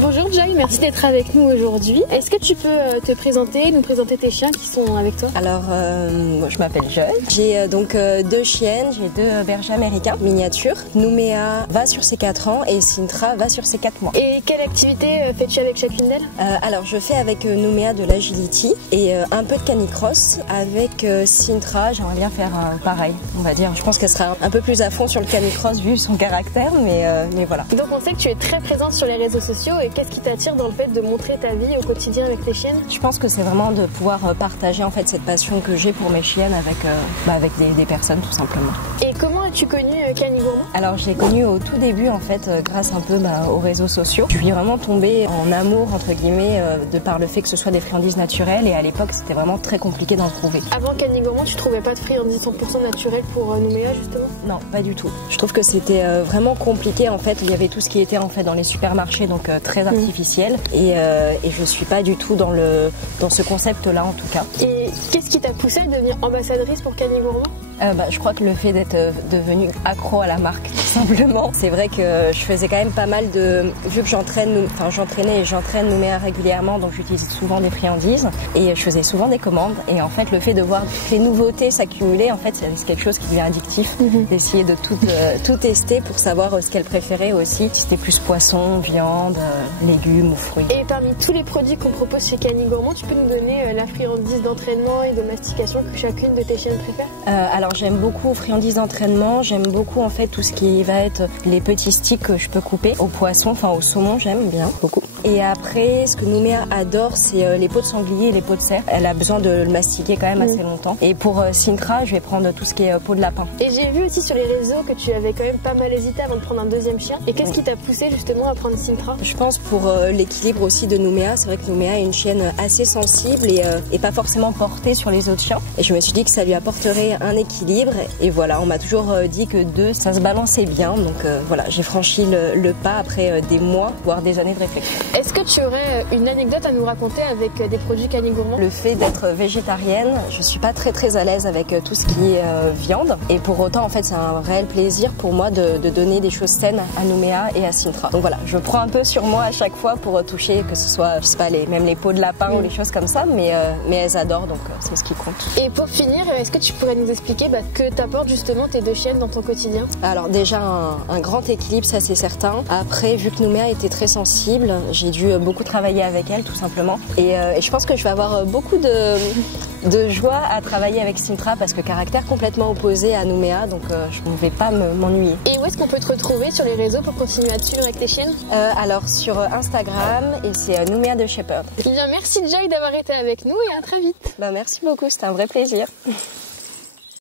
Bonjour Joy, merci d'être avec nous aujourd'hui. Est-ce que tu peux te présenter, nous présenter tes chiens qui sont avec toi? Alors, moi, je m'appelle Joy. J'ai donc 2 chiennes, j'ai 2 bergers américains miniatures. Nouméa va sur ses 4 ans et Sintra va sur ses 4 mois. Et quelle activité fais-tu avec chacune d'elles? Alors, je fais avec Nouméa de l'agility et un peu de canicross. Avec Sintra, j'aimerais bien faire pareil, on va dire. Je pense qu'elle sera un peu plus à fond sur le canicross vu son caractère, mais voilà. Donc on sait que tu es très présente sur les réseaux sociaux et qu'est-ce qui t'attire dans le fait de montrer ta vie au quotidien avec tes chiennes? Je pense que c'est vraiment de pouvoir partager en fait cette passion que j'ai pour mes chiennes avec des personnes tout simplement. Et comment as-tu connu Cani Gourmand? Alors je l'ai connu au tout début en fait grâce un peu aux réseaux sociaux. Je suis vraiment tombée en amour entre guillemets de par le fait que ce soit des friandises naturelles et à l'époque c'était vraiment très compliqué d'en trouver. Avant Cani Gourmand, tu trouvais pas de friandises 100% naturelles pour Nouméa justement? Non, pas du tout. Je trouve que c'était vraiment compliqué en fait. Il y avait tout ce qui était en fait dans les supermarchés donc très artificiel et je suis pas du tout dans ce concept là en tout cas. Et qu'est-ce qui t'a poussé à devenir ambassadrice pour Cani Gourmand? Je crois que le fait d'être devenue accro à la marque, tout simplement. C'est vrai que je faisais quand même pas mal vu que j'entraînais et j'entraîne Nouméa régulièrement, donc j'utilise souvent des friandises et je faisais souvent des commandes. Et en fait, le fait de voir toutes les nouveautés s'accumuler, en fait, c'est quelque chose qui devient addictif. D'essayer de tout tester pour savoir ce qu'elle préférait aussi. Si c'était plus poisson, viande, légumes ou fruits. Et parmi tous les produits qu'on propose chez Cani Gourmand, tu peux nous donner la friandise d'entraînement et de mastication que chacune de tes chiennes préfère? Alors j'aime beaucoup friandises d'entraînement, j'aime beaucoup en fait tout ce qui va être les petits sticks que je peux couper au poisson, enfin au saumon j'aime bien beaucoup. Et après ce que Nouméa adore c'est les peaux de sanglier et les peaux de cerf. Elle a besoin de le mastiquer quand même assez longtemps. Et pour Sintra je vais prendre tout ce qui est peau de lapin. Et j'ai vu aussi sur les réseaux que tu avais quand même pas mal hésité avant de prendre un deuxième chien. Et qu'est-ce qui t'a poussé justement à prendre Sintra? Je pense pour l'équilibre aussi de Nouméa. C'est vrai que Nouméa est une chienne assez sensible et pas forcément portée sur les autres chiens. Et je me suis dit que ça lui apporterait un équilibre. Et voilà, on m'a toujours dit que 2 ça se balançait bien. Donc voilà, j'ai franchi le pas après des mois, voire des années de réflexion. Est-ce que tu aurais une anecdote à nous raconter avec des produits Cani Gourmand? Le fait d'être végétarienne, je suis pas très à l'aise avec tout ce qui est viande. Et pour autant, en fait, c'est un réel plaisir pour moi de donner des choses saines à Nouméa et à Sintra. Donc voilà, je prends un peu sur moi à chaque fois pour toucher, que ce soit, je sais pas, même les peaux de lapin ou les choses comme ça, mais elles adorent, donc c'est ce qui compte. Et pour finir, est-ce que tu pourrais nous expliquer que t'apportent justement tes 2 chiennes dans ton quotidien? Alors déjà un grand équilibre, ça c'est certain. Après, vu que Nouméa était très sensible, j'ai dû beaucoup travailler avec elle tout simplement. Et je pense que je vais avoir beaucoup de joie à travailler avec Sintra parce que caractère complètement opposé à Nouméa, donc je ne vais pas m'ennuyer. Et où est-ce qu'on peut te retrouver sur les réseaux pour continuer à te suivre avec tes chiennes? Alors sur Instagram et c'est Nouméa de Shepherd. Bien, merci Joy d'avoir été avec nous et à très vite. Merci beaucoup, c'était un vrai plaisir.